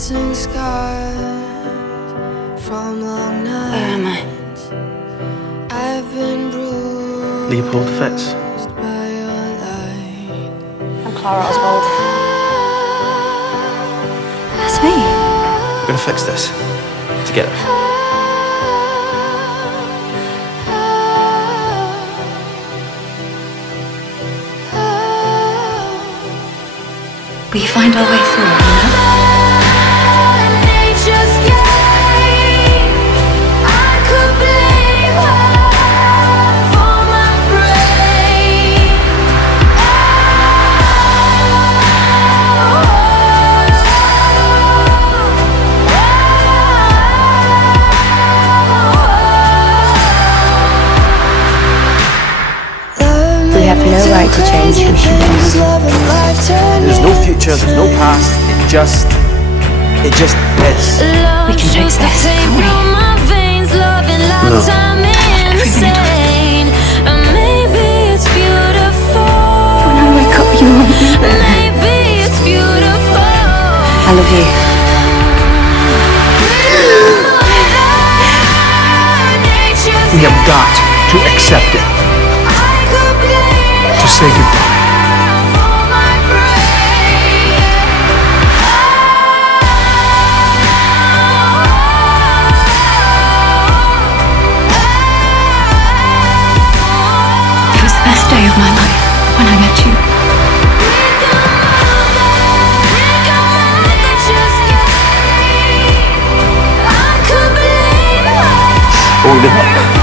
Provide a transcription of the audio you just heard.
dancing scars from long nights. Where am I? I've been bruised Leopold Fitz. by your light. I'm Clara Oswald. That's me. We're gonna fix this. Together. We find our way through, you know? Nature's game. I could blame her for my brain. We have no right to change who she is. There's no future, there's no past. It just is. We can fix this, can't we? No. Everything. When I wake up, you won't be there. I love you. We have got to accept it. To say goodbye. It was the best day of my life when I met you. Hold it up.